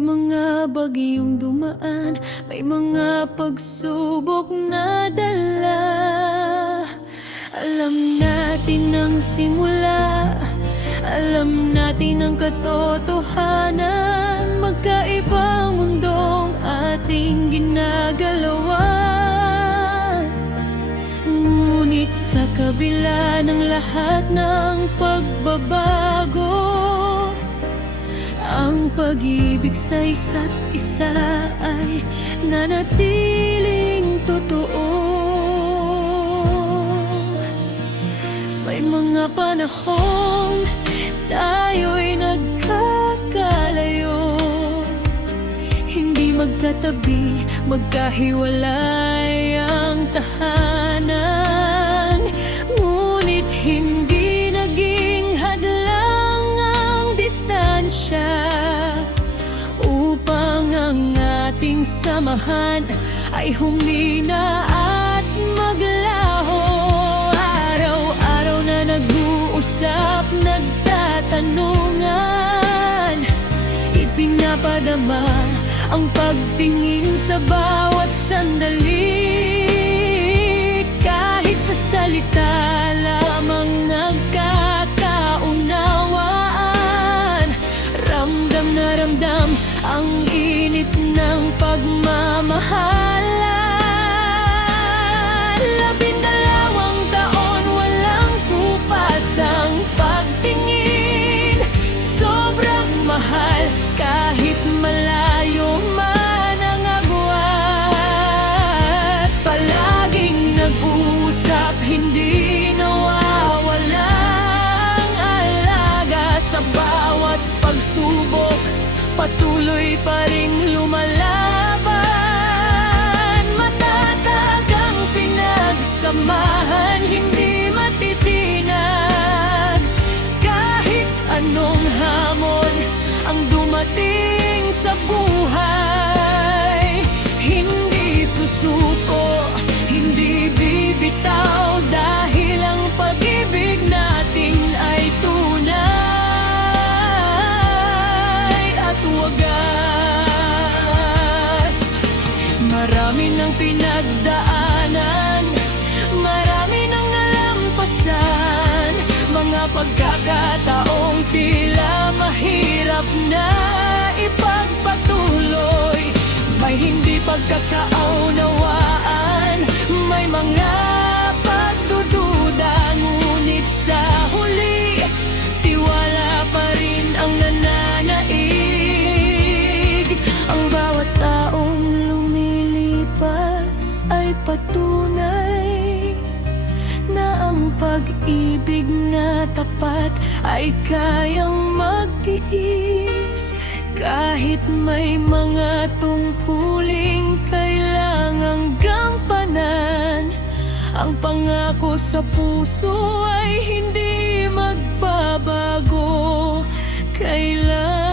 mga bagyong dumaan, may mga pagsubok na dala. Alam natin ang simula, alam natin ang katotohanan. Magkaibang mundong ating ginagalawan, ngunit sa kabila ng lahat ng pagbabago, ang pag-ibig sa isa't isa ay nanatiling totoo. May mga panahong tayo'y nagkakalayo, hindi magkatabi, magkahiwalay ang tahanan. Ngunit hindi naging hadlang ang distansya upang ang ating samahan ay humina at maglaho. Araw-araw na nag-uusap, nagtatanungan, ipinapadama ang pagtingin sa bawat sandali. Kahit sa salita lamang nagkakaunawaan, ramdam na ramdam ang init ng pagmamahalan. 12 taon walang kupasang pagtingin, sobrang mahal kahit malayo man ang agwat. Palaging nag-uusap, hindi nawawalang alaga. Sa bawat pagsubok, patuloy pa ring lumalaban. Matatag ang pinagsamahan, hindi matitinag. Kahit anong hamon ang dumating sa buhay, hindi susuko, hindi bibitaw, dahil ang pag-ibig natin ay tunay at wagas. Marami nang pinagdaanan, marami nang nalampasan, mga pagkakataong tila mahirap na ipagpatuloy. May hindi pagkakaunawaan, may mga pagdududa, ngunit sa huli, tiwala pa rin ang nananaig. Ang bawat taong lumilipas ay patunay na ang pag-ibig na tapat ay kayang magtiis. Kahit may mga tungkuling kailangang gampanan, ang pangako sa puso ay hindi magbabago kailan.